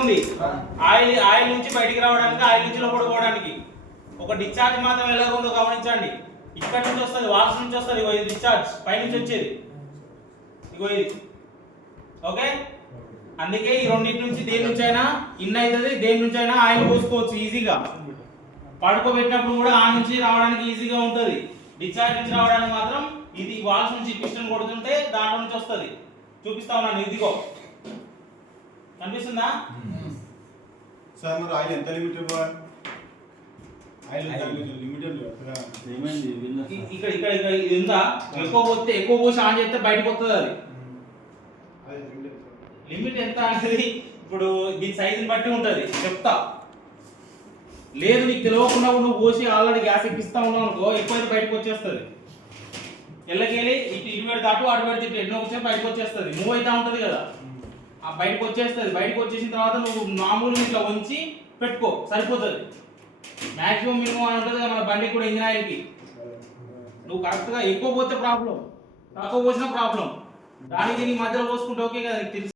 ఉంది, ఆయిల్ నుంచి బయటికి రావడానికి, ఆయిల్ నుంచి లోపల పోవడానికి. ఒక డిశ్చార్జ్ మాత్రం ఎలాగుందో గమనించండి. ఇక్కడ నుంచి వస్తుంది, వాల్స్ నుంచి వస్తుంది. ఇగో ఇది డిశ్చార్జ్ పైనుంచి వచ్చేది, ఇగో ఇది. ఓకే, అందుకే ఈ రెండింటి నుంచి దేని నుంచి అయినా ఇన్ అవుతుంది, దేని నుంచి అయినా ఆయిల్ పోసుకోవచ్చు ఈజీగా. పడుకోబెట్టినప్పుడు కూడా ఆ నుంచి రావడానికి ఈజీగా ఉంటుంది. డిశ్చార్జ్ నుంచి రావడానికి మాత్రం ఇది వాల్స్ నుంచి పిస్టన్ కొడుతుంటే దాంట్లో నుంచి వస్తుంది. చూపిస్తా ఉన్నాను, ఇదిగో కనిపిస్తుందా సార్? మరి ఆయిల్ ఎంత లిమిట్ ఇవ్వాలి? ఆయిల్ లిమిటెడ్ ఇక్కడ ఇక్కడ ఇక్కడ ఇది ఉందా? ఎక్కువ పోసి ఆన్ చేస్తే బయటకు వస్తుంది. అది లిమిట్ ఎంత అనేది ఇప్పుడు దీని సైజుని బట్టి ఉంటుంది, చెప్తా. లేదు నీకు తెలియకుండా నువ్వు పోసి ఆల్రెడీ గ్యాస్ ఎక్కిస్తా ఉన్నావు అనుకో, ఎక్కువైతే బయటకు వచ్చేస్తుంది. ఎల్లకెళ్ళి ఇటు పెడితే అటు పెడితే ఇటు ఎన్నో వచ్చే బయటకు వచ్చేస్తుంది. మూవ్ అవుతా ఉంటుంది కదా, ఆ బయటకు వచ్చేస్తుంది. బయటకు వచ్చేసిన తర్వాత నువ్వు మామూలుగా ఇట్లా ఉంచి పెట్టుకో, సరిపోతుంది. మ్యాక్సిమం మినిమం అని ఉంటుంది కదా మన బండికి కూడా, ఇంజిన్ ఆయిల్కి. నువ్వు కరెక్ట్గా ఎక్కువ పోతే ప్రాబ్లం, తక్కువ పోసినా ప్రాబ్లం. దానికి దీనికి మధ్యలో పోసుకుంటే ఓకే కదా, నీకు తెలుసు.